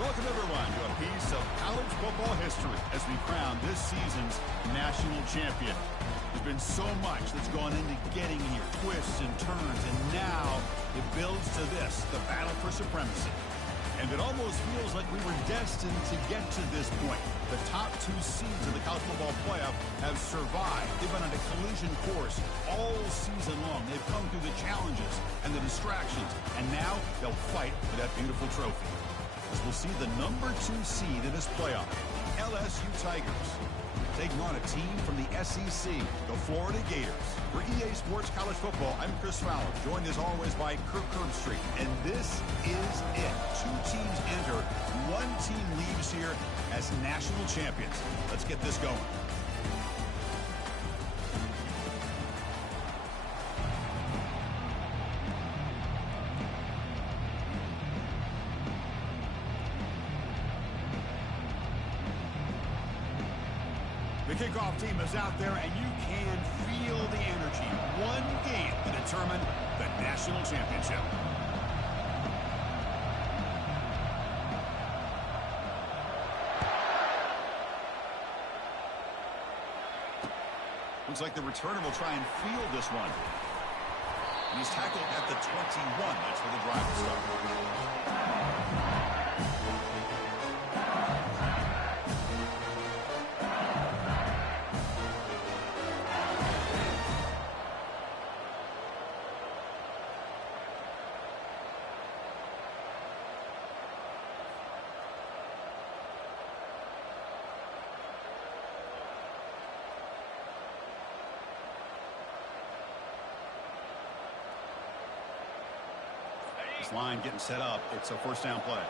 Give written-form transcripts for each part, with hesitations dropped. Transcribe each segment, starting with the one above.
Welcome, everyone, to a piece of college football history as we crown this season's national champion. There's been so much that's gone into getting here, twists and turns, and now it builds to this, the battle for supremacy. And it almost feels like we were destined to get to this point. The top two seeds of the college football playoff have survived. They've been on a collision course all season long. They've come through the challenges and the distractions, and now they'll fight for that beautiful trophy. As we'll see the number 2 seed in this playoff, LSU Tigers, taking on a team from the SEC, the Florida Gators. For EA Sports College Football, I'm Chris Fowler, joined as always by Kirk Herbstreit. And this is it. 2 teams enter, 1 team leaves here as national champions. Let's get this going. The kickoff team is out there, and you can feel the energy. One game to determine the national championship. Looks like the returner will try and field this one. And he's tackled at the 21. That's where the drive will start. Line getting set up. It's a first down play.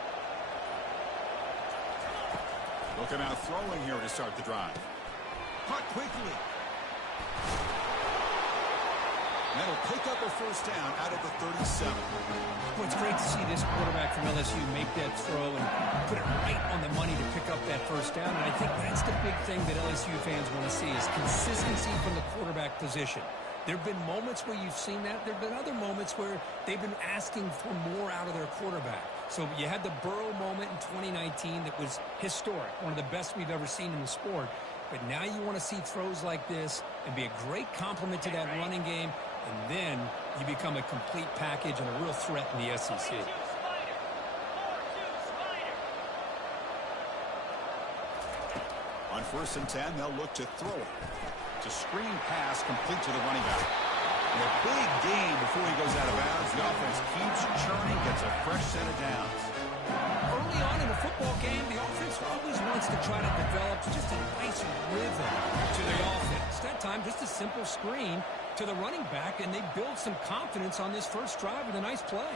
They'll come out throwing here to start the drive. Caught quickly. And that'll pick up a first down out of the 37. Well, it's great to see this quarterback from LSU make that throw and put it right on the money to pick up that first down. And I think that's the big thing that LSU fans want to see is consistency from the quarterback position. There have been moments where you've seen that. There have been other moments where they've been asking for more out of their quarterback. So you had the Burrow moment in 2019 that was historic, one of the best we've ever seen in the sport. But now you want to see throws like this and be a great complement to that running game, and then you become a complete package and a real threat in the SEC. On 1st and 10, they'll look to throw it. It's a screen pass complete to the running back. And a big gain before he goes out of bounds. The offense keeps churning, gets a fresh set of downs. Early on in a football game, the offense always wants to try to develop just a nice rhythm to the offense. That time, just a simple screen to the running back, and they build some confidence on this first drive with a nice play.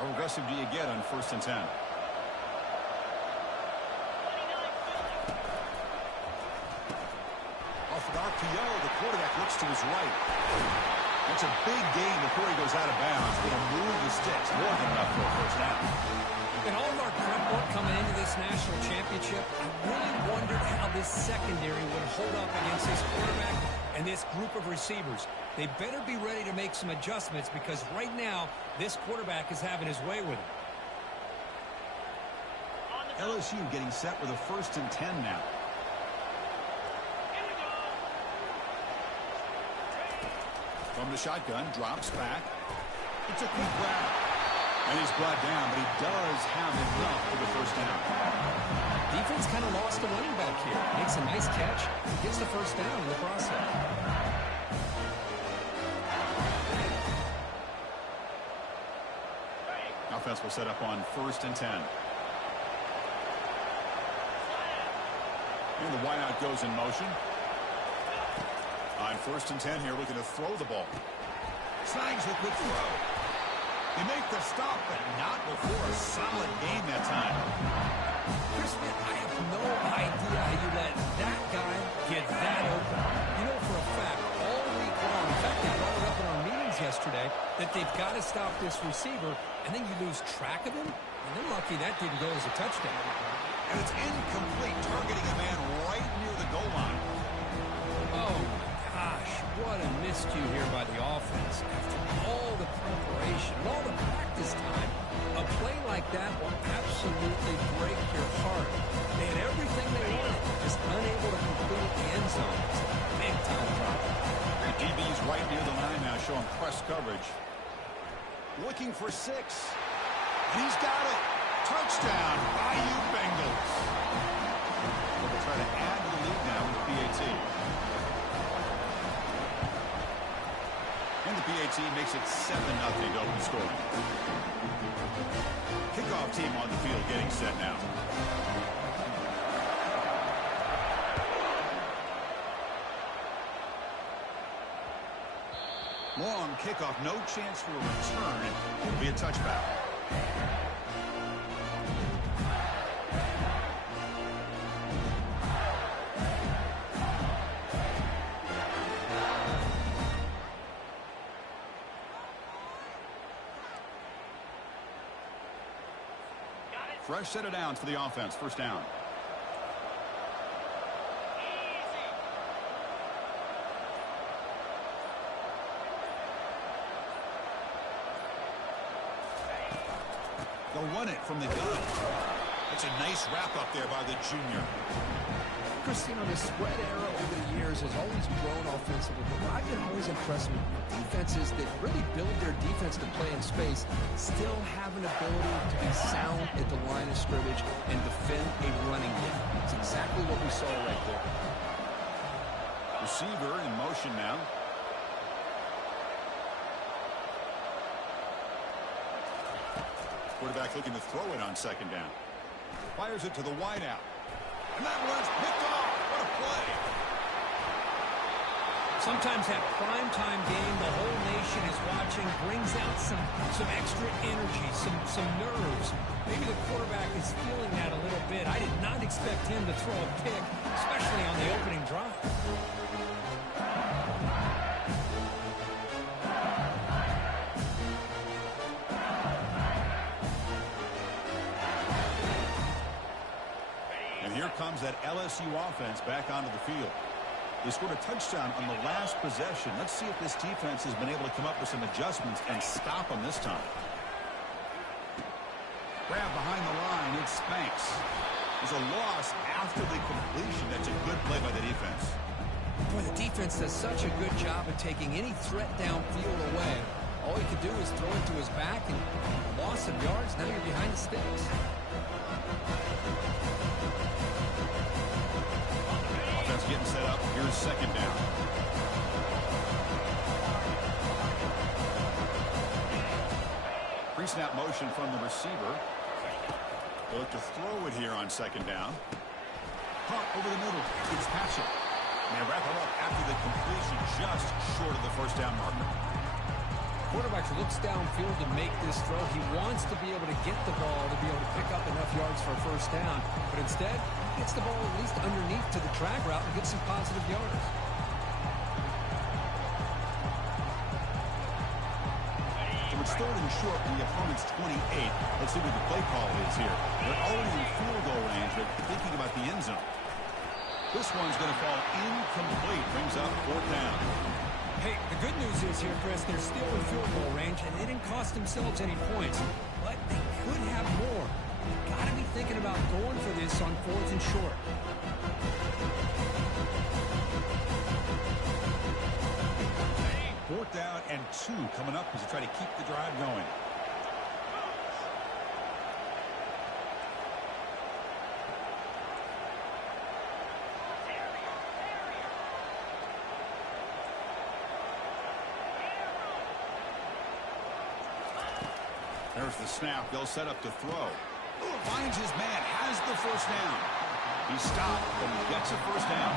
How aggressive do you get on 1st and 10? Off an RPO, the quarterback looks to his right. That's a big gain before he goes out of bounds. Going to move the sticks. More than enough for a first down. In all of our prep work coming into this national championship, I really wondered how this secondary would hold up against this quarterback and this group of receivers. They better be ready to make some adjustments because right now, this quarterback is having his way with it. LSU getting set with a 1st and 10 now. From the shotgun, drops back. It's a quick grab. And he's brought down, but he does have enough for the first down. Defense kind of lost the running back here. Makes a nice catch. Gets the first down in the process. Offense will set up on 1st and 10. And the wideout goes in motion. On 1st and 10 here, looking to throw the ball. Snags a quick throw. They make the stop, but not before a solid gain that time. Chris, man, I have no idea how you let that guy get that open. You know for a fact, all week long, in fact, they brought it up in our meetings yesterday, that they've got to stop this receiver, and then you lose track of him, and they're lucky that didn't go as a touchdown. And it's incomplete, targeting a man right near the goal line. Oh, my gosh. what a miscue here by the offense. After all the preparation and all the practice time, a play like that will absolutely break your heart. They had everything they wanted, just unable to complete the end zone. It's a big-time drop. The DB's right near the line now, showing press coverage. Looking for 6. And he's got it. Touchdown, IU Bengals. They'll try to add to the lead now with the PAT. And the PAT makes it 7-0 to open scoring. Kickoff team on the field getting set now. Long kickoff, no chance for a return. It'll be a touchback. Fresh set of downs for the offense. First down. They'll run it from the gun. It's a nice wrap up there by the junior. Christine, the spread era over the years has always grown offensively, but what I've been always impressed with defenses that really build their defense to play in space still have an ability to be sound at the line of scrimmage and defend a running game. It's exactly what we saw right there. Receiver in motion now. Quarterback looking to throw it on second down. Fires it to the wideout. And that one's picked off. What a play. Sometimes that primetime game the whole nation is watching brings out some extra energy, some nerves. Maybe the quarterback is feeling that a little bit. I did not expect him to throw a pick, especially on the opening drive. Here comes that LSU offense back onto the field. They scored a touchdown on the last possession. Let's see if this defense has been able to come up with some adjustments and stop them this time. Grab behind the line. It's Spanks. There's a loss after the completion. That's a good play by the defense. Boy, the defense does such a good job of taking any threat downfield away. All he could do is throw it to his back and loss of yards. Now you're behind the sticks. Getting set up. Here's second down. Pre-snap motion from the receiver. They look to throw it here on second down. Pump over the middle. It's Patchett. And they wrap it up after the completion just short of the first down marker. Quarterback looks downfield to make this throw. He wants to be able to get the ball to be able to pick up enough yards for a first down. But instead, he gets the ball at least underneath to the drag route and gets some positive yards. So it's third and short from the opponent's 28. Let's see what the play call is here. They're already in field goal range, but thinking about the end zone. This one's going to fall incomplete. Brings up fourth down. Hey, the good news is here, Chris, they're still in field goal range, and they didn't cost themselves any points. But they could have more. You've got to be thinking about going for this on fourth and short. Fourth down and 2 coming up as they try to keep the drive going. There's the snap. They'll set up to throw. Finds his man. Has the first down. He stopped, but he gets a first down.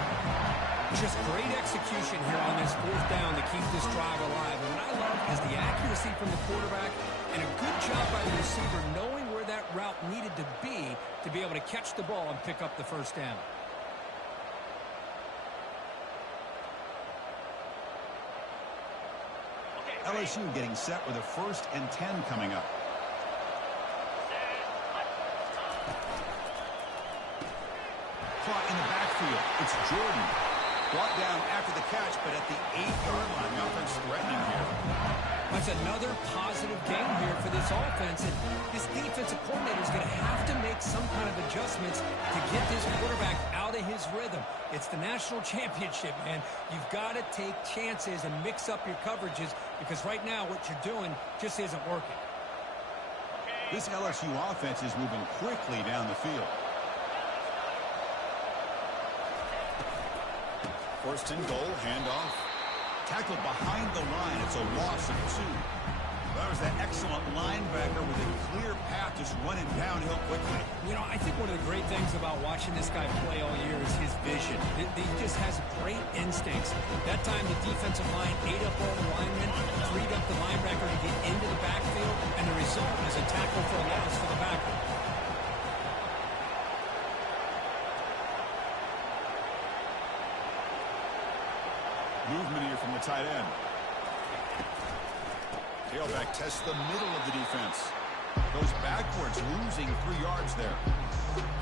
Just great execution here on this fourth down to keep this drive alive. And what I love is the accuracy from the quarterback and a good job by the receiver knowing where that route needed to be able to catch the ball and pick up the first down. LSU getting set with a 1st and 10 coming up. Caught in the backfield. It's Jordan. Brought down after the catch, but at the 8-yard line. The offense threatening here. That's another positive game here for this offense. And this defensive coordinator is going to have to make some kind of adjustments to get this quarterback out of his rhythm. It's the national championship, man. You've got to take chances and mix up your coverages because right now what you're doing just isn't working. This LSU offense is moving quickly down the field. First and goal, handoff. Tackled behind the line. It's a loss of 2. That was that excellent linebacker with a clear path just running downhill quickly. You know, I think one of the great things about watching this guy play all year is his vision. He just has great instincts. That time the defensive line ate up all the linemen, freed up the linebacker to get into the backfield, and the result is a tackle for a loss for the backer. Movement here from the tight end. Tailback tests the middle of the defense. Goes backwards, losing 3 yards there.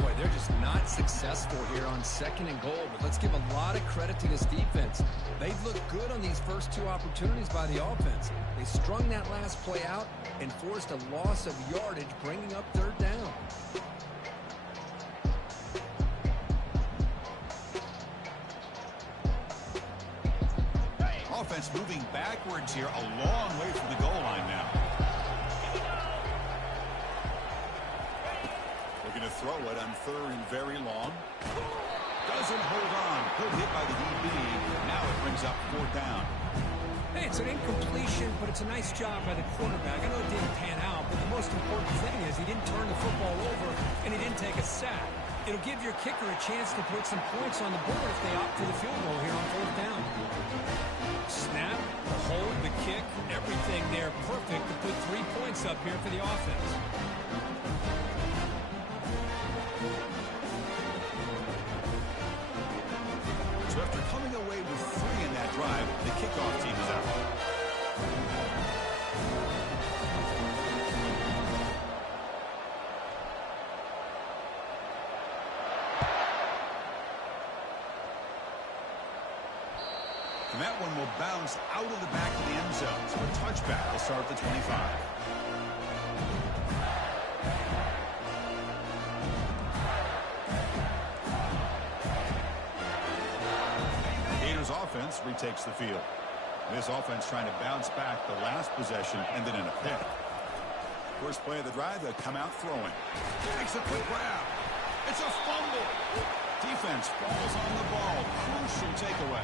Boy, they're just not successful here on 2nd and goal, but let's give a lot of credit to this defense. They've looked good on these first 2 opportunities by the offense. They strung that last play out and forced a loss of yardage, bringing up 3rd down. Offense moving backwards here, a long way from the goal line now. Looking to throw it on 3rd and very long. Doesn't hold on. Good hit by the DB. Now it brings up 4th down. Hey, it's an incompletion, but it's a nice job by the quarterback. I know it didn't pan out, but the most important thing is he didn't turn the football over and he didn't take a sack. It'll give your kicker a chance to put some points on the board if they opt for the field goal here on 4th down. Snap, the hold, the kick, everything there perfect to put 3 points up here for the offense. So after coming away with 3 in that drive, the kickoff team is out. And that one will bounce out of the back of the end zone. So a touchback will start at the 25. Gators offense retakes the field. This offense trying to bounce back. The last possession ended in a pick. First play of the drive, they'll come out throwing. Makes a quick grab. It's a fumble. Defense falls on the ball. Crucial takeaway.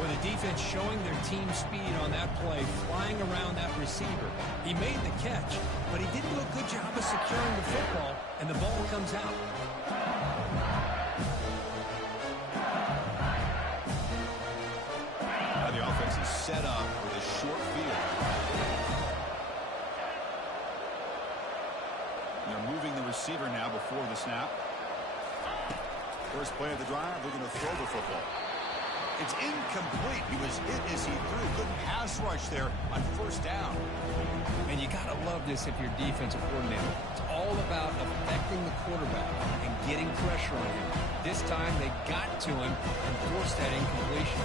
Well, the defense showing their team speed on that play, flying around that receiver. He made the catch, but he didn't do a good job of securing the football, and the ball comes out. Now the offense is set up with a short field. They're moving the receiver now before the snap. First play of the drive, they're going to throw the football. It's incomplete. He was hit as he threw. Good pass rush there on 1st down. And you got to love this if you're defensive coordinator. It's all about affecting the quarterback and getting pressure on him. This time they got to him and forced that incompletion.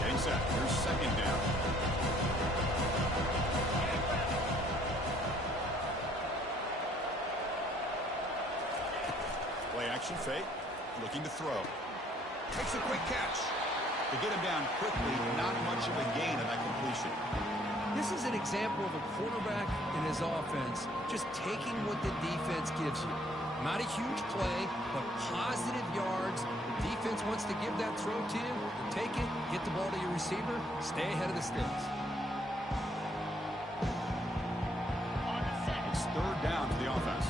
Getting set. Here's 2nd down. Play action fake. Looking to throw. Takes a quick catch. To get him down quickly, not much of a gain on that completion. This is an example of a quarterback and his offense just taking what the defense gives you. Not a huge play, but positive yards. The defense wants to give that throw to you. Take it, get the ball to your receiver, stay ahead of the sticks. It's 3rd down to the offense.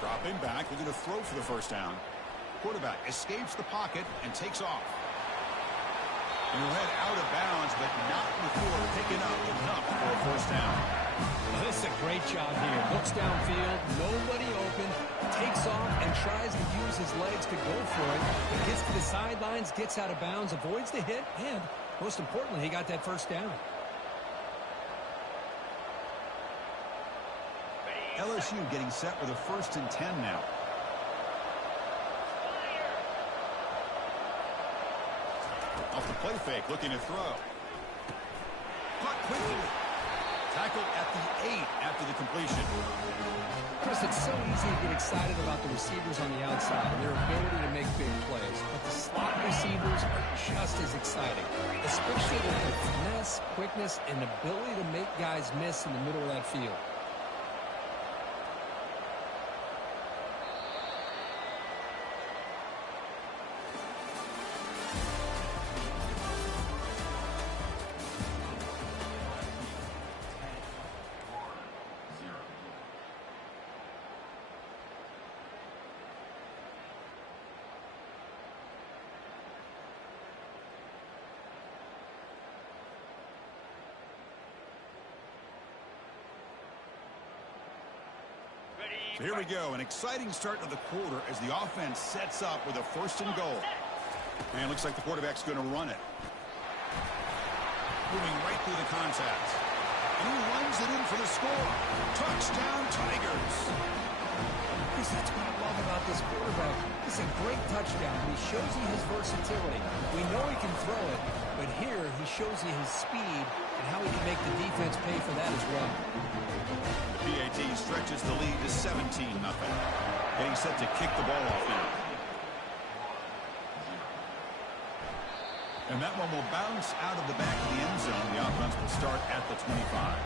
Dropping back, we're going to throw for the 1st down. Quarterback escapes the pocket and takes off. And he'll head out of bounds, but not before picking up enough for a 1st down. Well, this is a great job here. Looks downfield, nobody open, takes off and tries to use his legs to go for it. But gets to the sidelines, gets out of bounds, avoids the hit, and most importantly, he got that 1st down. LSU getting set with a 1st and 10 now. Off the play fake, looking to throw. Caught quickly. Tackled at the 8 after the completion. Chris, it's so easy to get excited about the receivers on the outside and their ability to make big plays. But the slot receivers are just as exciting, especially with their finesse, quickness, and ability to make guys miss in the middle of that field. So here we go, an exciting start to the quarter as the offense sets up with a 1st and goal. And it looks like the quarterback's going to run it. Moving right through the contact. And he runs it in for the score. Touchdown, Tigers. Chris, that's what I love about this quarterback. It's a great touchdown. He shows you his versatility. We know he can throw it, but here he shows you his speed and how he can make the defense pay for that as well. The PAT stretches the lead to 17-0. Getting set to kick the ball off now. And that one will bounce out of the back of the end zone. The offense will start at the 25.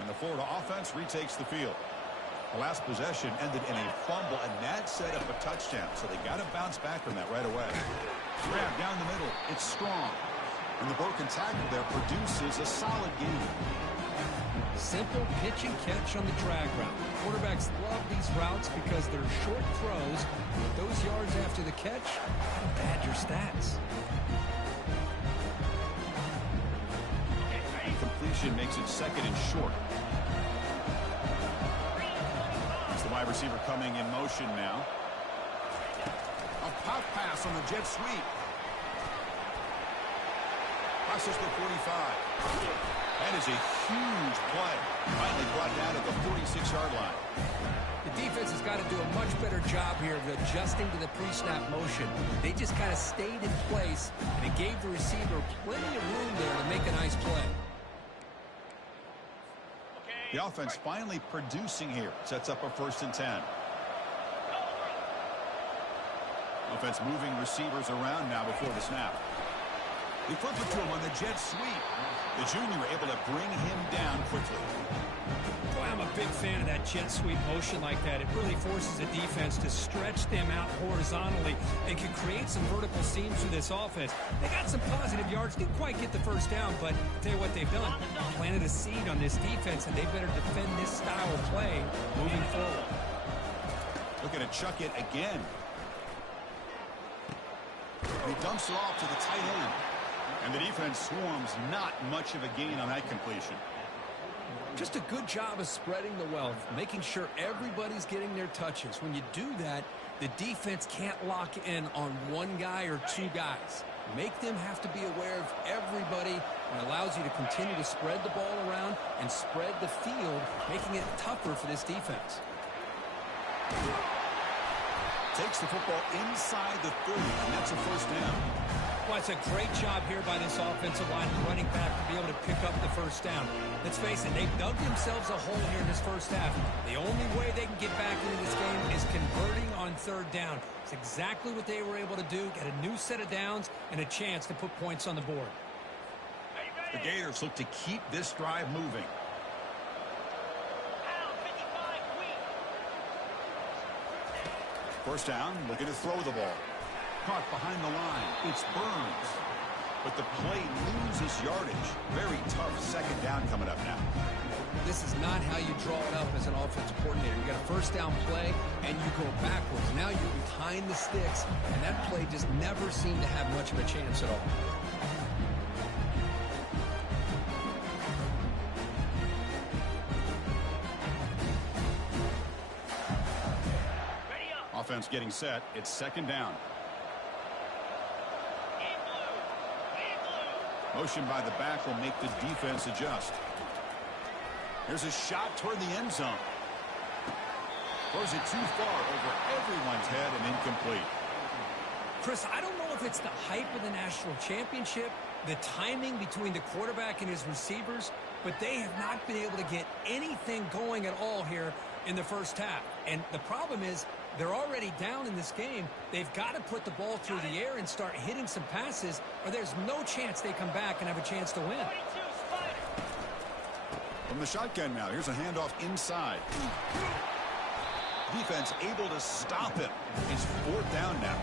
And the Florida offense retakes the field. The last possession ended in a fumble, and that set up a touchdown. So they got to bounce back from that right away. Grab down the middle. It's strong. And the broken tackle there produces a solid gain. Simple pitch and catch on the drag route. Quarterbacks love these routes because they're short throws. With those yards after the catch, that'll pad your stats. Completion makes it 2nd and short. It's the wide receiver coming in motion now. A pop pass on the jet sweep. Process the 45. That is a huge play. Finally brought down at the 46-yard line. The defense has got to do a much better job here of adjusting to the pre-snap motion. They just kind of stayed in place, and it gave the receiver plenty of room there to make a nice play. The offense finally producing here. Sets up a 1st and 10. Offense moving receivers around now before the snap. They flip it to him on the jet sweep. The junior able to bring him down quickly. Boy, I'm a big fan of that jet sweep motion like that. It really forces the defense to stretch them out horizontally and can create some vertical seams for this offense. They got some positive yards. Didn't quite get the 1st down, but I'll tell you what they've done. Planted a seed on this defense, and they better defend this style of play moving forward. Looking to chuck it again. He dumps it off to the tight end. And the defense swarms not much of a gain on that completion. Just a good job of spreading the wealth, making sure everybody's getting their touches. When you do that, the defense can't lock in on one guy or 2 guys. Make them have to be aware of everybody, and allows you to continue to spread the ball around and spread the field, making it tougher for this defense. Takes the football inside the 30, and that's a 1st down. Well, it's a great job here by this offensive line running back to be able to pick up the 1st down. Let's face it, they've dug themselves a hole here in this 1st half. The only way they can get back into this game is converting on 3rd down. It's exactly what they were able to do, get a new set of downs and a chance to put points on the board. The Gators look to keep this drive moving. First down, looking to throw the ball. Caught behind the line. It's Burns. But the play loses yardage. Very tough 2nd down coming up now. This is not how you draw it up as an offensive coordinator. You got a 1st down play, and you go backwards. Now you're behind the sticks, and that play just never seemed to have much of a chance at all. Offense getting set. It's 2nd down. Motion by the back will make the defense adjust. Here's a shot toward the end zone. Throws it too far over everyone's head and incomplete. Chris, I don't know if it's the hype of the national championship, the timing between the quarterback and his receivers, but they have not been able to get anything going at all here in the first half. And the problem is they're already down in this game. They've got to put the ball through the air and start hitting some passes, or there's no chance they come back and have a chance to win. From the shotgun now, here's a handoff inside. Defense able to stop him. It's 4th down now.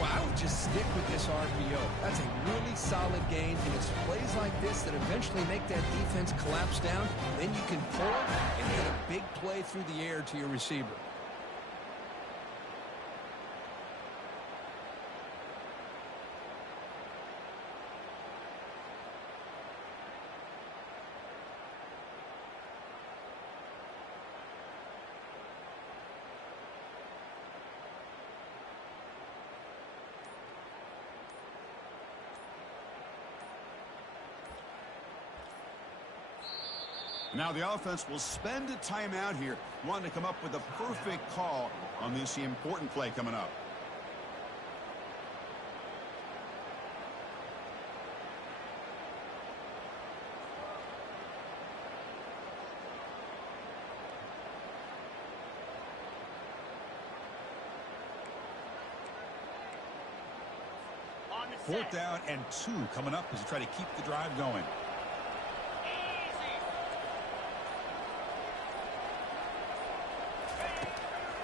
Well, I would just stick with this RPO. That's a really solid game, and it's plays like this that eventually make that defense collapse down. Then you can pull and hit a big play through the air to your receiver. Now the offense will spend a timeout here, wanting to come up with a perfect call on this important play coming up. Fourth down and 2 coming up as you try to keep the drive going.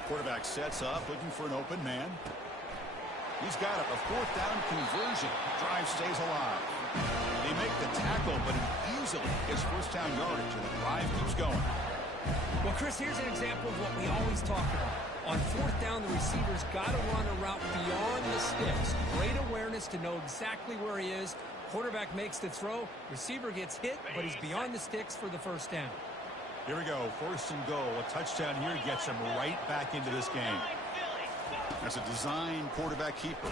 Quarterback sets up, looking for an open man. He's got it. A 4th down conversion. Drive stays alive. They make the tackle, but it easily gets first down yardage, and the drive keeps going. Well, Chris, here's an example of what we always talk about. On 4th down, the receiver's got to run a route beyond the sticks. Great awareness to know exactly where he is. Quarterback makes the throw. Receiver gets hit, but he's beyond the sticks for the first down. Here we go. 1st and goal. A touchdown here gets him right back into this game. That's a design quarterback keeper.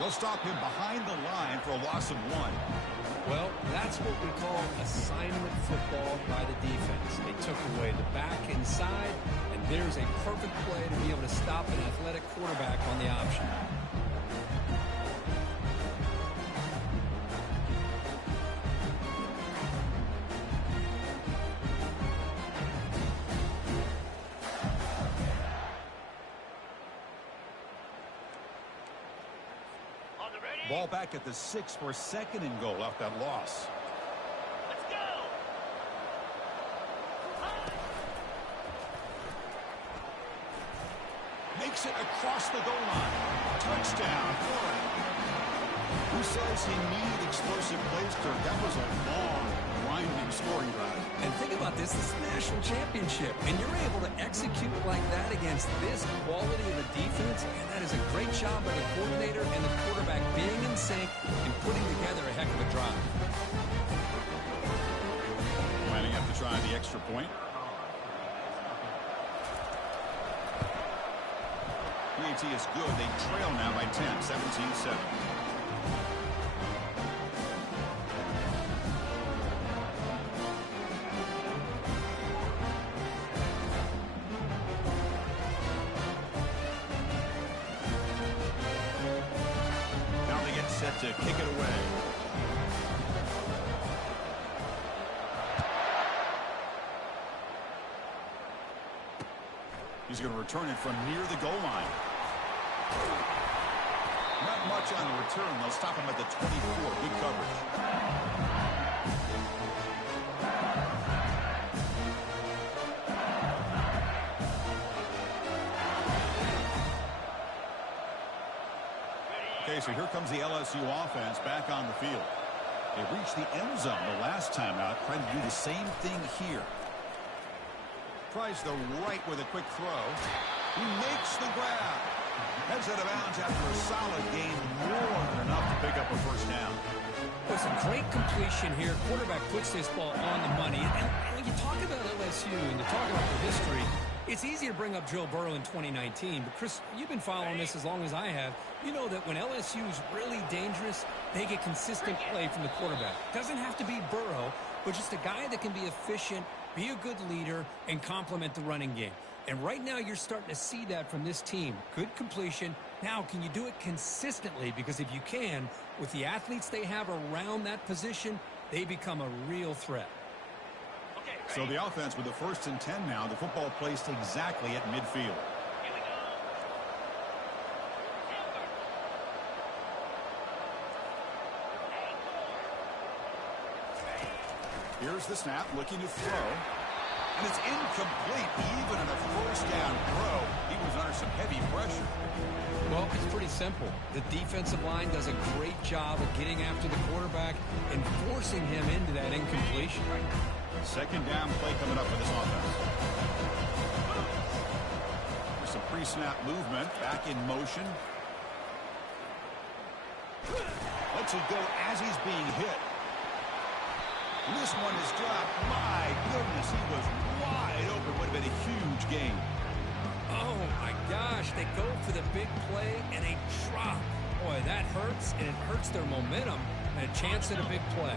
They'll stop him behind the line for a loss of 1. Well, that's what we call assignment football by the defense. They took away the back inside, and there's a perfect play to be able to stop an athletic quarterback on the option. Ball back at the 6 for 2nd and goal off that loss. Let's go. Makes it across the goal line. Touchdown, Florida. Who says he needed explosive plays, Kirk? That was a long, winding scoring drive. And think about this is the national championship, and you're able to execute like that against this quality of a defense, and that is a great job by the coordinator and the quarterback being in sync and putting together a heck of a drive. Lining up to try the extra point. PAT is good. They trail now by 10, 17-7. To kick it away. He's going to return it from near the goal line. Not much on the return. They'll stop him at the 24. Good coverage. Okay, so here comes the LSU offense back on the field. They reached the end zone the last time out, trying to do the same thing here. Tries the right with a quick throw. He makes the grab. Heads out of bounds after a solid gain, more than enough to pick up a first down. There's a great completion here. Quarterback puts this ball on the money. And when you talk about LSU and you talk about the history, It's easy to bring up Joe Burrow in 2019, but Chris, you've been following this as long as I have. You know that when LSU is really dangerous, they get consistent play from the quarterback. Doesn't have to be Burrow, but just a guy that can be efficient, be a good leader, and complement the running game. And right now you're starting to see that from this team. Good completion. Now, can you do it consistently? Because if you can, with the athletes they have around that position, they become a real threat. So the offense with the 1st and 10 now. The football placed exactly at midfield. Here's the snap, looking to throw. And it's incomplete, even in a 1st down throw. He was under some heavy pressure. Well, it's pretty simple. The defensive line does a great job of getting after the quarterback and forcing him into that incompletion. 2nd down play coming up for this offense. There's some pre-snap movement, back in motion. Lets it go as he's being hit. And this one is dropped. My goodness, he was wide open. Would have been a huge gain. Oh, my gosh. They go for the big play, and they drop. Boy, that hurts, and it hurts their momentum and a chance at a big play.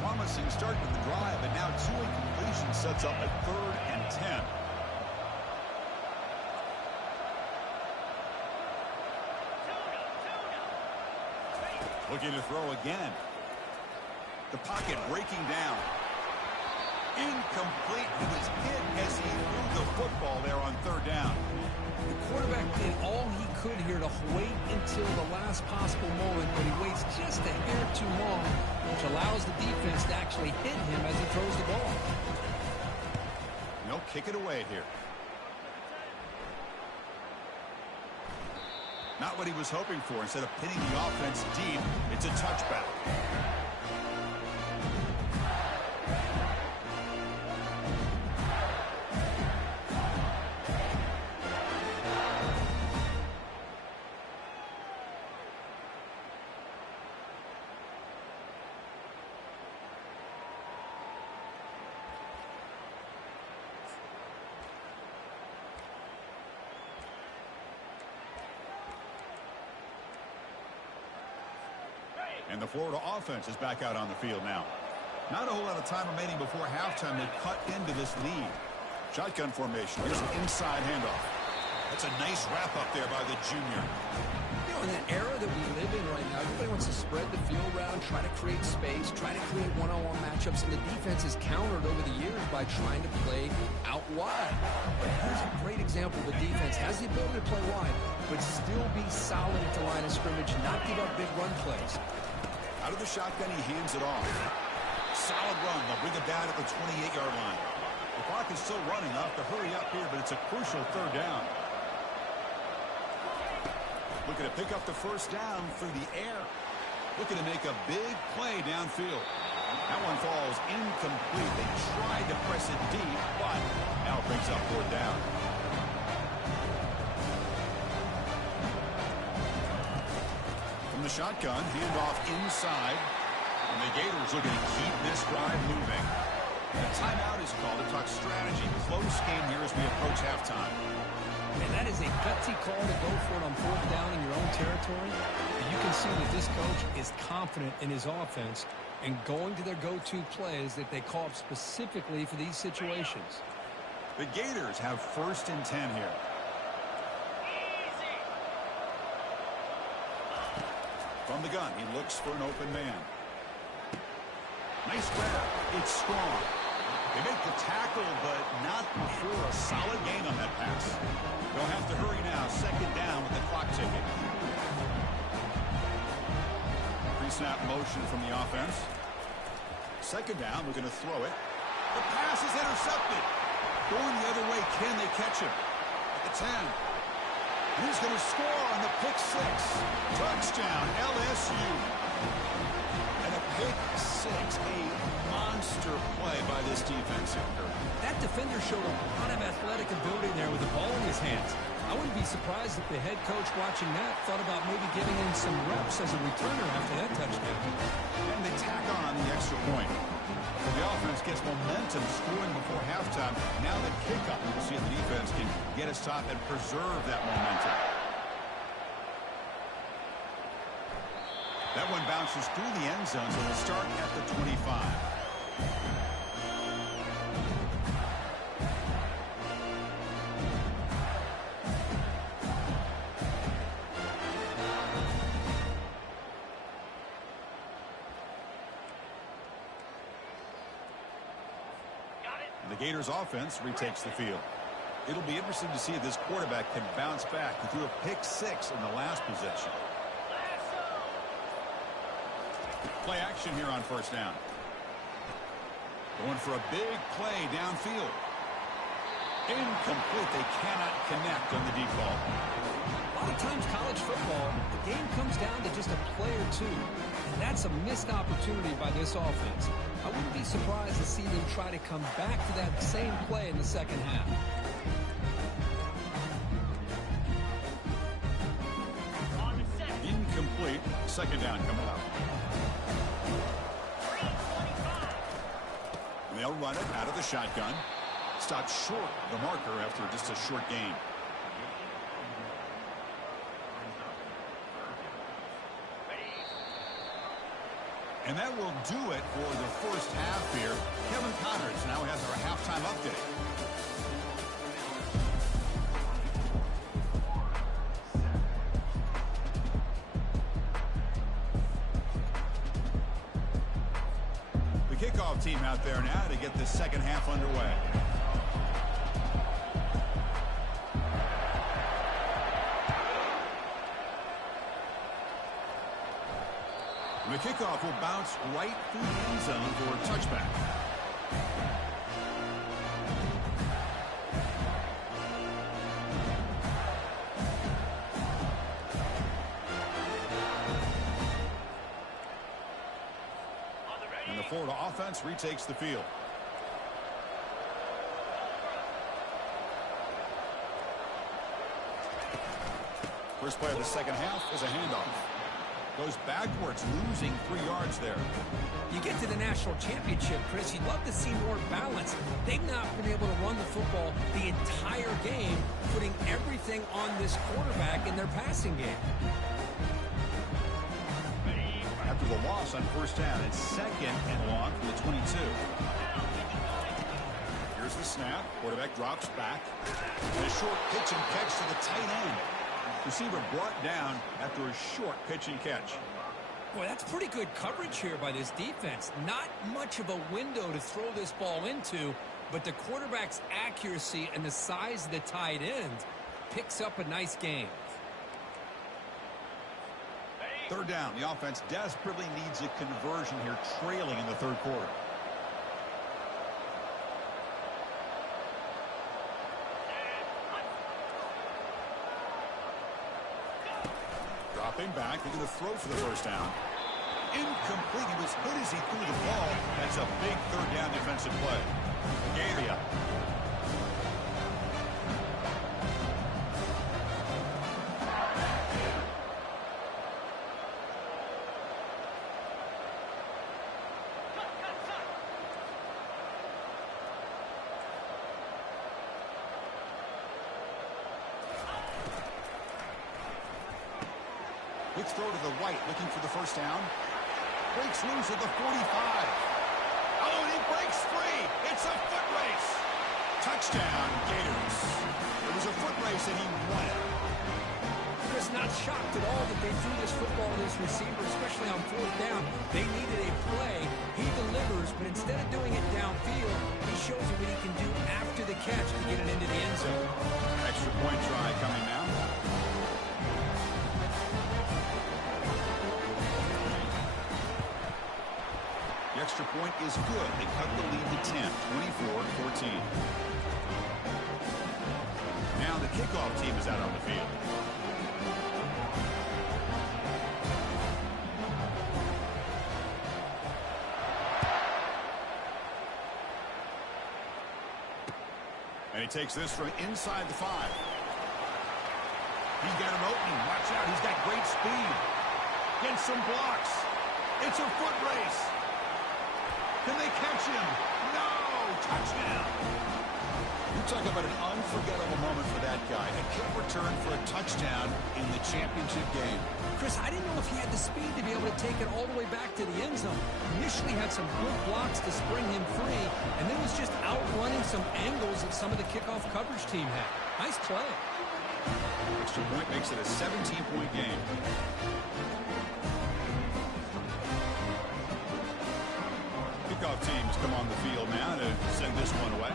Promising start to the drive, but now 2 incompletions sets up a 3rd and 10. Looking to throw again. The pocket breaking down. Incomplete. He was hit as he threw the football there on 3rd down. The quarterback did all he could here to wait until the last possible moment, but he waits just a hair too long, which allows the defense to actually hit him as he throws the ball. No, kick it away here. Not what he was hoping for. Instead of pinning the offense deep, it's a touchback. And the Florida offense is back out on the field now. Not a whole lot of time remaining before halftime. They cut into this lead. Shotgun formation. Here's an inside handoff. That's a nice wrap up there by the junior. You know, in the era that we live in right now, everybody wants to spread the field around, try to create space, try to create one-on-one matchups, and the defense is countered over the years by trying to play out wide. But here's a great example. The defense has the ability to play wide, but still be solid at the line of scrimmage, not give up big run plays. Out of the shotgun, he hands it off. Solid run. They'll bring it down at the 28-yard line. The clock is still running. I'll have to hurry up here, but it's a crucial 3rd down. Looking to pick up the 1st down through the air. Looking to make a big play downfield. That one falls incomplete. They tried to press it deep, but now it brings up 4th down. From the shotgun, handoff inside. And the Gators looking to keep this drive moving. The timeout is called to talk strategy. Close game here as we approach halftime. And that is a gutsy call to go for it on 4th down in your own territory. But you can see that this coach is confident in his offense and going to their go-to plays that they call up specifically for these situations. The Gators have 1st and 10 here. From the gun, he looks for an open man. Nice grab. It's strong. They make the tackle, but not before a solid gain on that pass. They'll have to hurry now. 2nd down with the clock ticking. Pre-snap motion from the offense. 2nd down, we're going to throw it. The pass is intercepted. Going the other way, can they catch him? At the 10. And he's going to score on the pick 6. Touchdown, LSU. And a pick 6, a monster play by this defense here. That defender showed a lot of athletic ability there with the ball in his hands. I wouldn't be surprised if the head coach watching that thought about maybe giving him some reps as a returner after that touchdown. And they tack on the extra point. The offense gets momentum scoring before halftime. Now the kickoff. We'll see if the defense can get a stop and preserve that momentum. That one bounces through the end zone, so we'll start at the 25. The Gators offense retakes the field. It'll be interesting to see if this quarterback can bounce back. He threw a pick-6 in the last possession. Play action here on first down. Going for a big play downfield. Incomplete. They cannot connect on the deep ball. A lot of times college football, the game comes down to just a play or two. And that's a missed opportunity by this offense. I wouldn't be surprised to see them try to come back to that same play in the second half. Incomplete. Second down coming up. They'll run it out of the shotgun. Stopped short of the marker after just a short gain. And that will do it for the first half here. Kevin Connors now has our halftime update. The kickoff team out there now to get the second half underway. The kickoff will bounce right through the end zone for a touchback. And the Florida offense retakes the field. First play of the second half is a handoff. Goes backwards, losing 3 yards there. You get to the national championship, Chris, you'd love to see more balance. They've not been able to run the football the entire game, putting everything on this quarterback in their passing game. After the loss on first down, it's second and long from the 22. Here's the snap. Quarterback drops back. And a short pitch and catch to the tight end. Receiver brought down after a short pitch and catch. Boy, that's pretty good coverage here by this defense. Not much of a window to throw this ball into, but the quarterback's accuracy and the size of the tight end picks up a nice game. Third down. The offense desperately needs a conversion here, trailing in the third quarter. Dropping back, they're going to throw for the first down. Incomplete. He was hit as he threw the ball. That's a big third down defensive play. Area. Quick throw to the right, looking for the first down. Breaks loose at the 45. Oh, and he breaks free. It's a foot race. Touchdown, Gators. It was a foot race, and he won it. Chris, not shocked at all that they threw this football to this receiver, especially on fourth down. They needed a play. He delivers, but instead of doing it downfield, he shows you what he can do after the catch to get it into the end zone. Extra point try coming now. The extra point is good. They cut the lead to 10, 24-14. Now the kickoff team is out on the field. And he takes this from inside the 5. He's got an opening. Watch out. He's got great speed. Gets some blocks. It's a foot race. Can they catch him? No! Touchdown. You talk about an unforgettable moment for that guy. A kick return for a touchdown in the championship game. Chris, I didn't know if he had the speed to be able to take it all the way back to the end zone. Initially had some good blocks to spring him free, and then was just outrunning some angles that some of the kickoff coverage team had. Nice play. Extra point makes it a 17-point game. Kickoff teams come on the field now to send this one away.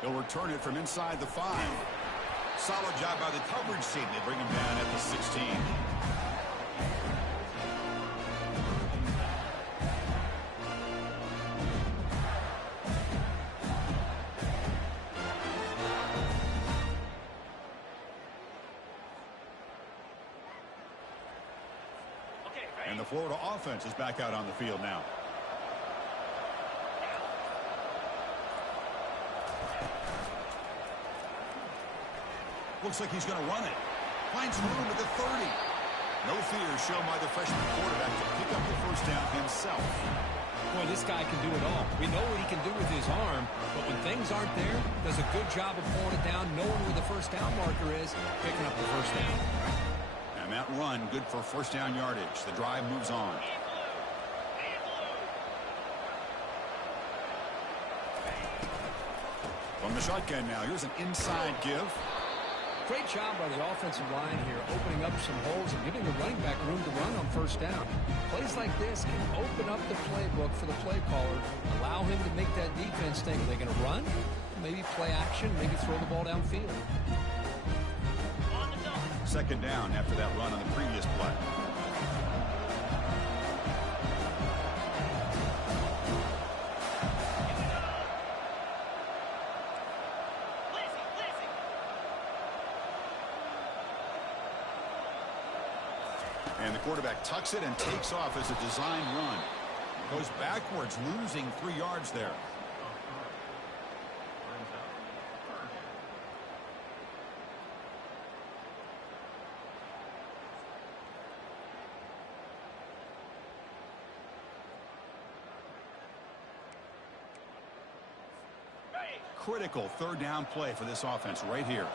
He'll return it from inside the 5. Solid job by the coverage team. They bring him down at the 16. And the Florida offense is back out on the field now. Looks like he's going to run it. Finds room at the 30. No fear shown by the freshman quarterback to pick up the first down himself. Boy, this guy can do it all. We know what he can do with his arm, but when things aren't there, does a good job of pulling it down, knowing where the first down marker is, picking up the first down. And that run, good for first down yardage. The drive moves on. From the shotgun now, here's an inside give. Great job by the offensive line here, opening up some holes and giving the running back room to run on first down. Plays like this can open up the playbook for the play caller, allow him to make that defense think, are they going to run? Maybe play action, maybe throw the ball downfield. Second down after that run on the previous play. And the quarterback tucks it and takes off as a design run. Goes backwards, losing 3 yards there. Critical third down play for this offense right here.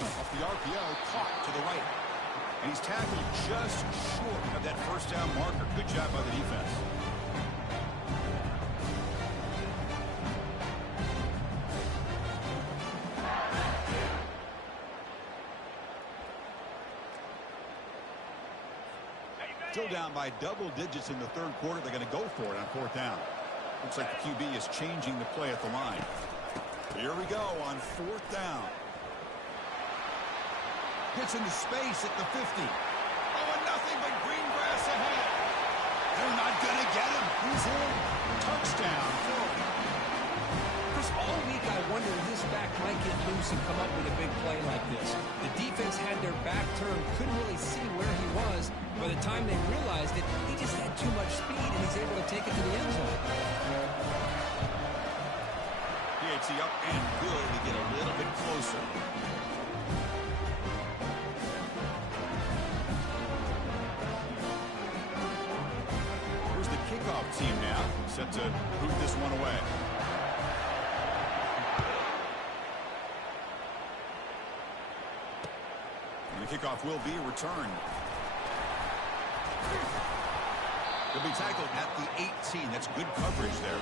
Off the RPO, caught to the right. And he's tackled just short of that first down marker. Good job by the defense. Still down by double digits in the third quarter. They're going to go for it on fourth down. Looks like the QB is changing the play at the line. Here we go on fourth down. Gets into space at the 50. Oh, and nothing but green grass ahead. They're not going to get him. He's in. Touchdown, Florida. Chris, all week I wondered if this back might get loose and come up with a big play like this. The defense had their back turned, couldn't really see where he was. By the time they realized it, he just had too much speed, and he's able to take it to the end zone. PHC up and good to get a little bit closer. Here's the kickoff team now, set to boot this one away. And the kickoff will be returned. He'll be tackled at the 18. That's good coverage there.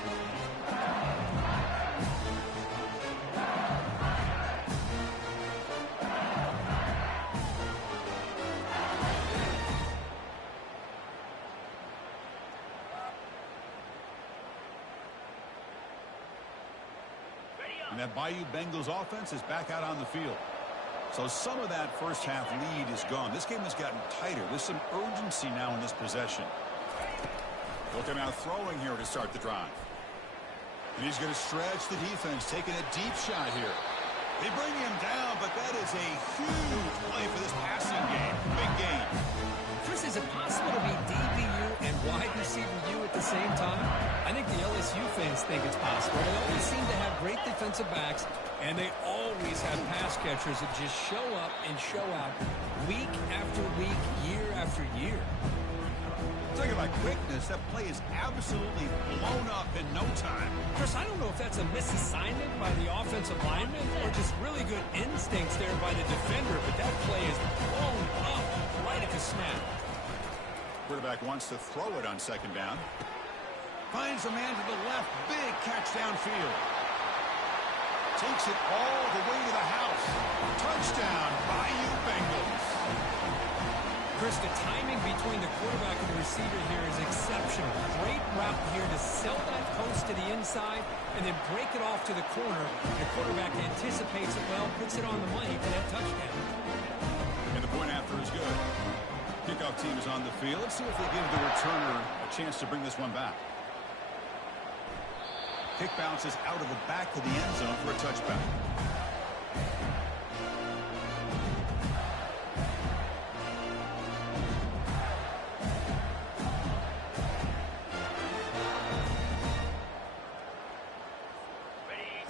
And that Bayou Bengals offense is back out on the field. So some of that first half lead is gone. This game has gotten tighter. There's some urgency now in this possession. Looking out throwing here to start the drive. And he's going to stretch the defense, taking a deep shot here. They bring him down, but that is a huge play for this passing game. Big game. Chris, is it possible to be DBU and wide receiver U at the same time? I think the LSU fans think it's possible. They always seem to have great defensive backs, and they always have pass catchers that just show up and show out week after week, year after year. Talking about quickness, that play is absolutely blown up in no time. Chris, I don't know if that's a misassignment by the offensive lineman or just really good instincts there by the defender, but that play is blown up right at the snap. Quarterback wants to throw it on second down. Finds a man to the left. Big catch downfield. Takes it all the way to the house. Touchdown, Bayou Bengals. Chris, the timing between the quarterback and the receiver here is exceptional. Great route here to sell that post to the inside and then break it off to the corner. The quarterback anticipates it well, puts it on the money for that touchdown. And the point after is good. Kickoff team is on the field. Let's see if they give the returner a chance to bring this one back. Kick bounces out of the back of the end zone for a touchback.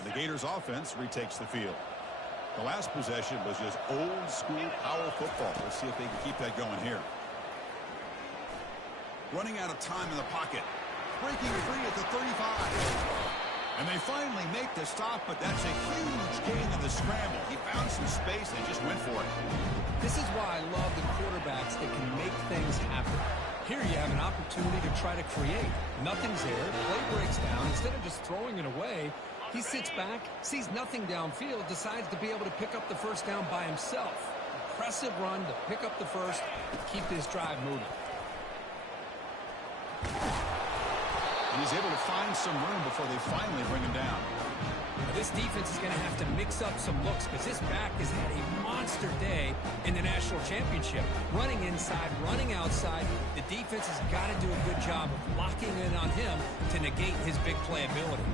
The Gators offense retakes the field. The last possession was just old school power football. Let's see if they can keep that going here. Running out of time in the pocket. Breaking free at the 35. And they finally make the stop, but that's a huge gain in the scramble. He found some space and just went for it. This is why I love the quarterbacks that can make things happen. Here you have an opportunity to try to create. Nothing's there. Play breaks down. Instead of just throwing it away, he sits back, sees nothing downfield, decides to be able to pick up the first down by himself. Impressive run to pick up the first, keep this drive moving. And he's able to find some room before they finally bring him down. Now, this defense is going to have to mix up some looks because this back has had a monster day in the national championship. Running inside, running outside. The defense has got to do a good job of locking in on him to negate his big play ability.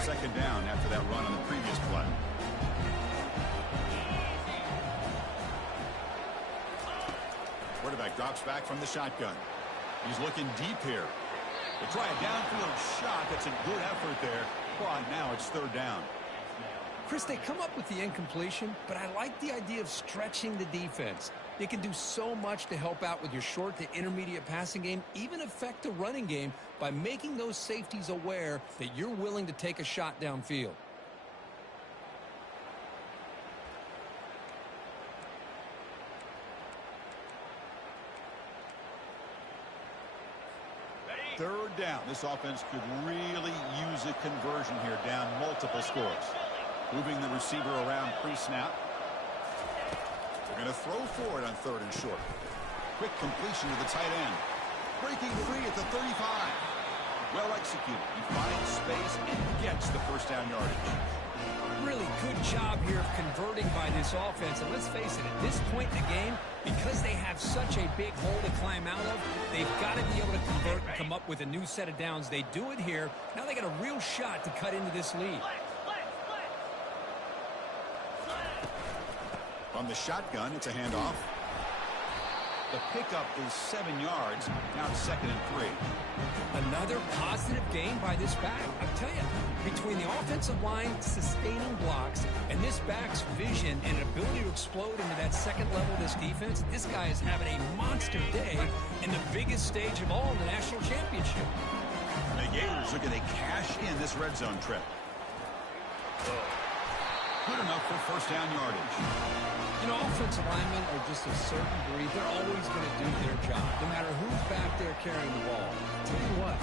Second down after that run on the previous play. Quarterback drops back from the shotgun. He's looking deep here. They try a downfield shot. That's a good effort there. But now it's third down. Chris, they come up with the incompletion, but I like the idea of stretching the defense. They can do so much to help out with your short to intermediate passing game, even affect the running game by making those safeties aware that you're willing to take a shot downfield. Third down. This offense could really use a conversion here, down multiple scores. Moving the receiver around pre-snap. They're going to throw for it on third and short. Quick completion to the tight end. Breaking free at the 35. Well executed. He finds space and gets the first down yardage. Really good job here of converting by this offense. And let's face it, at this point in the game, because they have such a big hole to climb out of, they've got to be able to convert and come up with a new set of downs. They do it here. Now they got a real shot to cut into this lead. On the shotgun, it's a handoff. The pickup is 7 yards. Now it's second and 3. Another positive gain by this back. I tell you, between the offensive line sustaining blocks and this back's vision and ability to explode into that second level of this defense, this guy is having a monster day in the biggest stage of all in the national championship. The Gators looking to cash in this red zone trip. Good enough for first down yardage. You know, offensive linemen are just a certain breed. They're always going to do their job, no matter who's back there carrying the ball. I'll tell you what,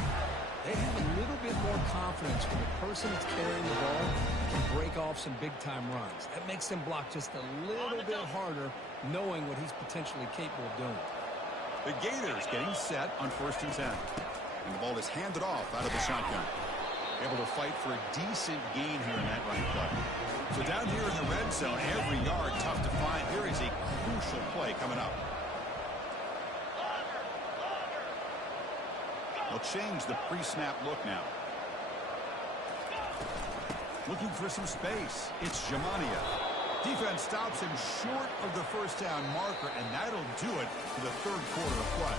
they have a little bit more confidence when the person that's carrying the ball can break off some big-time runs. That makes them block just a little bit harder, knowing what he's potentially capable of doing. The Gators getting set on first and 10. And the ball is handed off out of the shotgun. Able to fight for a decent gain here in that running play. So down here in the red zone, every yard tough to find. Here is a crucial play coming up. They'll change the pre-snap look now. Looking for some space. It's Jamania. Defense stops him short of the first down marker, and that'll do it for the third quarter of play.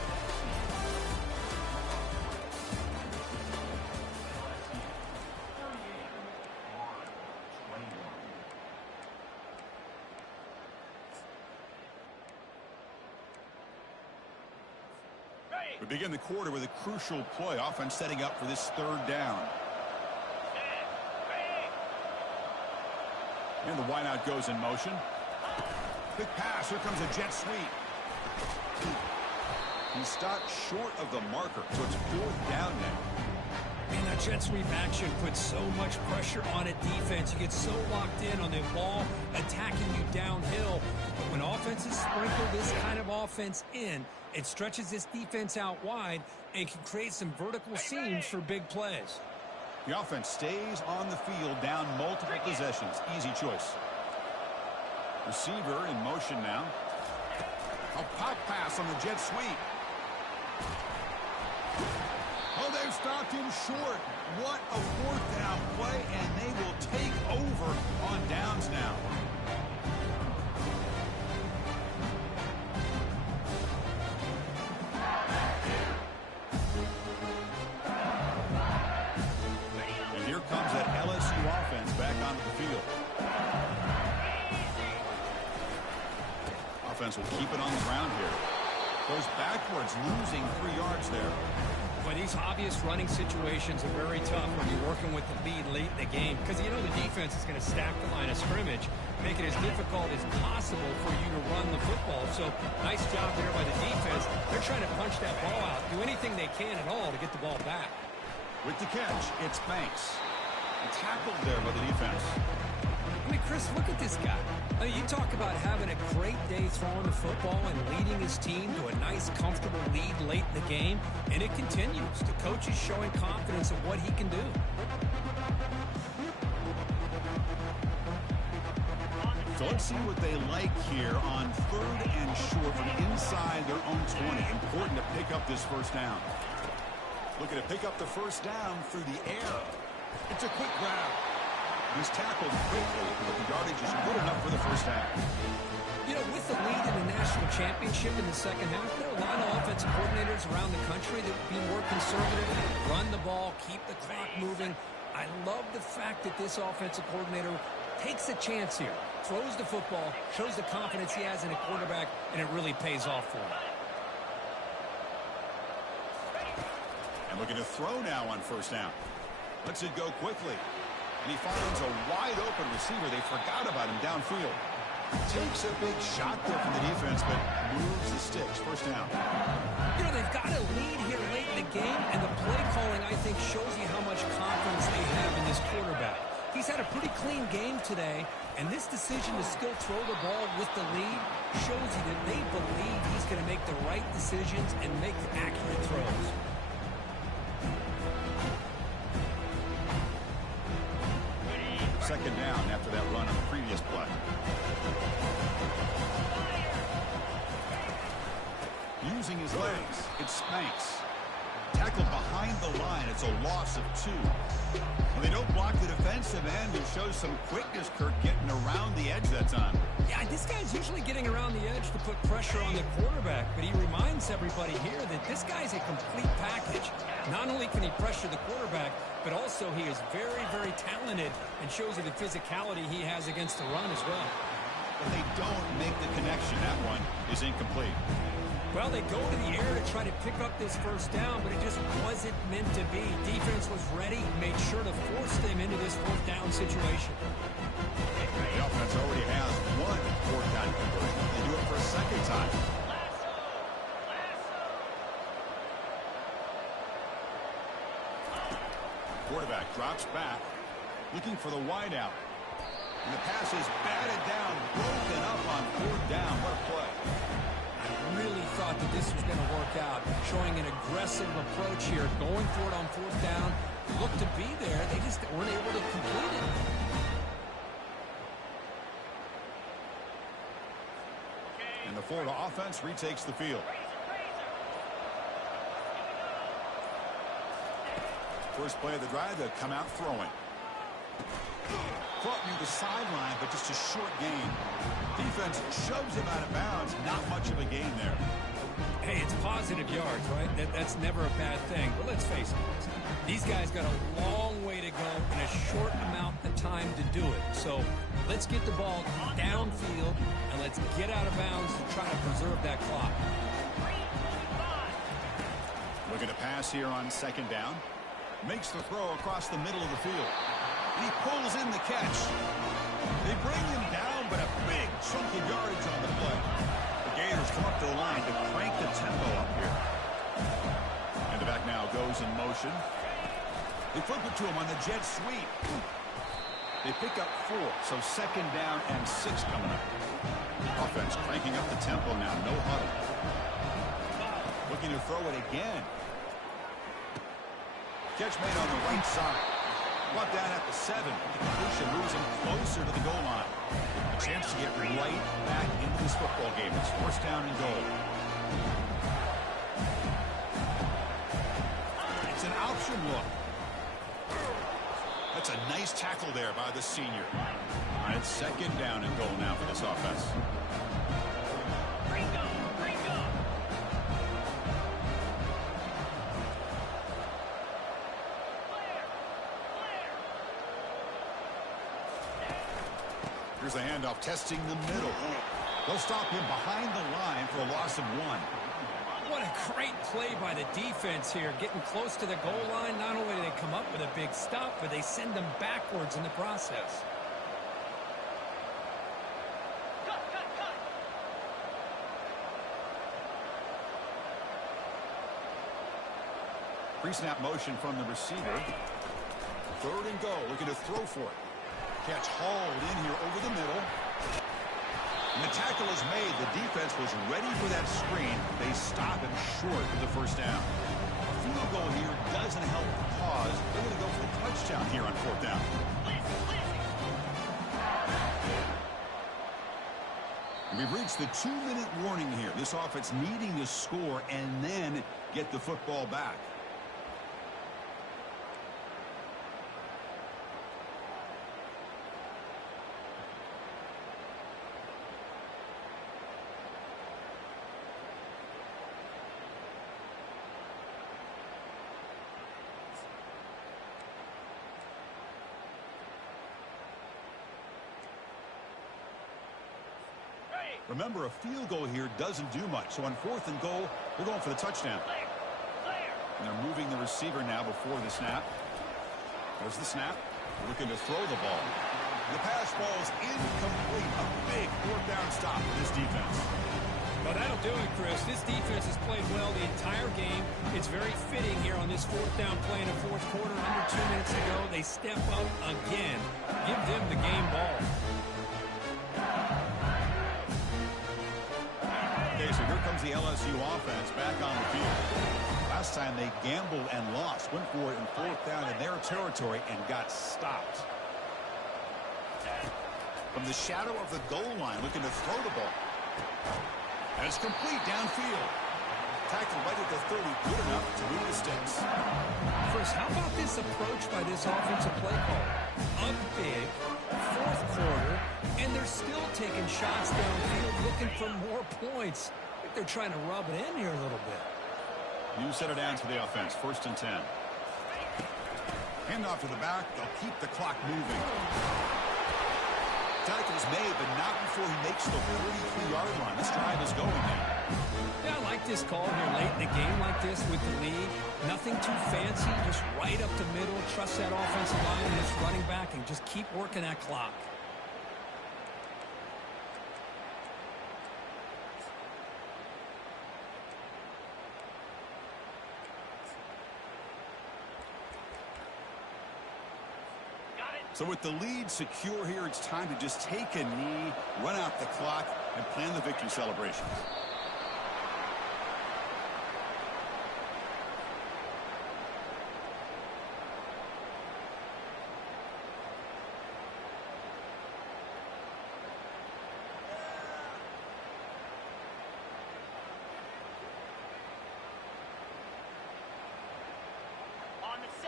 We begin the quarter with a crucial play. Offense setting up for this third down. And the wideout goes in motion. Quick pass. Here comes a jet sweep. He stopped short of the marker, so it's fourth down now. And that jet sweep action puts so much pressure on a defense. You get so locked in on the ball attacking you downhill. But when offenses sprinkle this kind of offense in, it stretches this defense out wide and can create some vertical seams for big plays. The offense stays on the field down multiple possessions. Easy choice. Receiver in motion now. A pop pass on the jet sweep. Oh, they've stopped him short. What a fourth down play, and they will take over on downs now. And here comes that LSU offense back onto the field. Offense will keep it on the ground here. Goes backwards, losing 3 yards there. But these obvious running situations are very tough when you're working with the lead late in the game, because you know the defense is going to stack the line of scrimmage, make it as difficult as possible for you to run the football. So nice job there by the defense. They're trying to punch that ball out, do anything they can at all to get the ball back. With the catch, it's Banks. Tackled there by the defense. I mean, Chris, look at this guy. I mean, you talk about having a great day throwing the football and leading his team to a nice, comfortable lead late in the game, and it continues. The coach is showing confidence of what he can do. So let's see what they like here on third and short from inside their own 20. Important to pick up this first down. Looking to pick up the first down through the air. It's a quick grab. He's tackled quickly, but the yardage is good enough for the first down. You know, with the lead in the national championship in the second half, there are a lot of offensive coordinators around the country that would be more conservative, run the ball, keep the clock moving. I love the fact that this offensive coordinator takes a chance here, throws the football, shows the confidence he has in a quarterback, and it really pays off for him. And looking to throw now on first down. Lets it go quickly. And he finds a wide-open receiver. They forgot about him downfield. Takes a big shot there from the defense, but moves the sticks. First down. You know, they've got a lead here late in the game, and the play calling, I think, shows you how much confidence they have in this quarterback. He's had a pretty clean game today, and this decision to still throw the ball with the lead shows you that they believe he's going to make the right decisions and make accurate throws. Second down after that run on the previous play. Using his legs, it's Banks. Tackled behind the line. It's a loss of 2. And they don't block the defensive end, who shows some quickness, Kirk, getting around the edge that time. Yeah, this guy's usually getting around the edge to put pressure on the quarterback, but he reminds everybody here that this guy's a complete package. Not only can he pressure the quarterback, but also he is very, very talented and shows you the physicality he has against the run as well. But they don't make the connection. That one is incomplete. Well, they go to the air to try to pick up this first down, but it just wasn't meant to be. Defense was ready, made sure to force them into this fourth down situation. The offense already has one fourth down conversion. They do it for a second time. Quarterback drops back, looking for the wideout. And the pass is batted down, broken up on fourth down. What a play. I really thought that this was going to work out, showing an aggressive approach here, going for it on fourth down. Looked to be there. They just weren't able to complete it. And the Florida offense retakes the field. First play of the drive, they'll come out throwing. Caught near the sideline, but just a short gain. Defense shoves him out of bounds. Not much of a gain there. Hey, it's positive yards, right? That's never a bad thing. But let's face it, these guys got a long way to go in a short amount of time to do it. So let's get the ball downfield, and let's get out of bounds to try to preserve that clock. Looking to pass here on second down. Makes the throw across the middle of the field. And he pulls in the catch. They bring him down, but a big chunk of yardage on the play. The Gators come up to the line to crank the tempo up here. And the back now goes in motion. They flip it to him on the jet sweep. They pick up 4, so second down and 6 coming up. Offense cranking up the tempo now, no huddle. Looking to throw it again. Catch made on the right side. Brought down at the 7. The completion moves him closer to the goal line. A chance to get right back into this football game. It's first down and goal. It's an option look. That's a nice tackle there by the senior. All right, it's second down and goal now for this offense. Here's a handoff, testing the middle. They'll stop him behind the line for a loss of 1. What a great play by the defense here. Getting close to the goal line, not only do they come up with a big stop, but they send them backwards in the process. Pre-snap motion from the receiver. Third and goal, looking to throw for it. Catch hauled in here over the middle. And the tackle is made. The defense was ready for that screen. They stop him short of the first down. A field goal here doesn't help the cause. They're going to go for the touchdown here on fourth down. We've reached the 2-minute warning here. This offense needing to score and then get the football back. Remember, a field goal here doesn't do much. So on fourth and goal, they're going for the touchdown. And they're moving the receiver now before the snap. There's the snap. Looking to throw the ball. The pass ball is incomplete. A big fourth down stop for this defense. Well, that'll do it, Chris. This defense has played well the entire game. It's very fitting here on this fourth down play in the fourth quarter. Under 2 minutes to go, they step up again. Give them the game ball. Okay, so here comes the LSU offense back on the field. Last time they gambled and lost. Went for it in fourth down in their territory and got stopped. From the shadow of the goal line, looking to throw the ball. And it's complete downfield. Tackled right at the 30, good enough to move the sticks. Chris, how about this approach by this offensive play call? Up big, fourth quarter, and they're still taking shots downfield looking for more points. I think they're trying to rub it in here a little bit. New set of downs for the offense, first and 10. Handoff to the back, they'll keep the clock moving. Tackle's made, but not before he makes the 43-yard line. This drive is going now. Yeah, I like this call here late in the game like this with the lead. Nothing too fancy, just right up the middle. Trust that offensive line and this running back and just keep working that clock. So with the lead secure here, it's time to just take a knee, run out the clock, and plan the victory celebrations.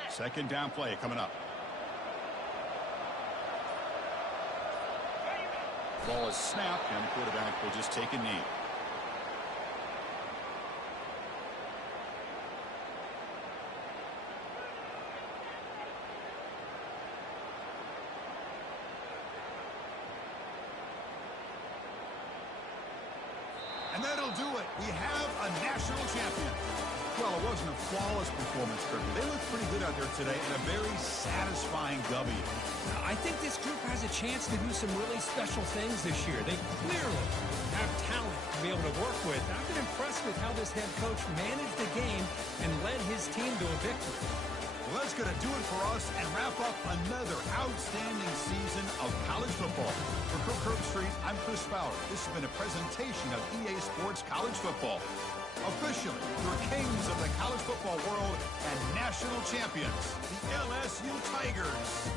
Second down play coming up. Ball is snapped, and the quarterback will just take a knee. And that'll do it. We have a national champion. Well, it wasn't a flawless performance, Kirby. They looked pretty good out there today and a very satisfying W. I think this group has a chance to do some really special things this year. They clearly have talent to be able to work with. I've been impressed with how this head coach managed the game and led his team to a victory. Well, that's going to do it for us and wrap up another outstanding season of college football. For Cook Herb Street, I'm Chris Fowler. This has been a presentation of EA Sports College Football. Officially, your kings of the college football world and national champions, the LSU Tigers.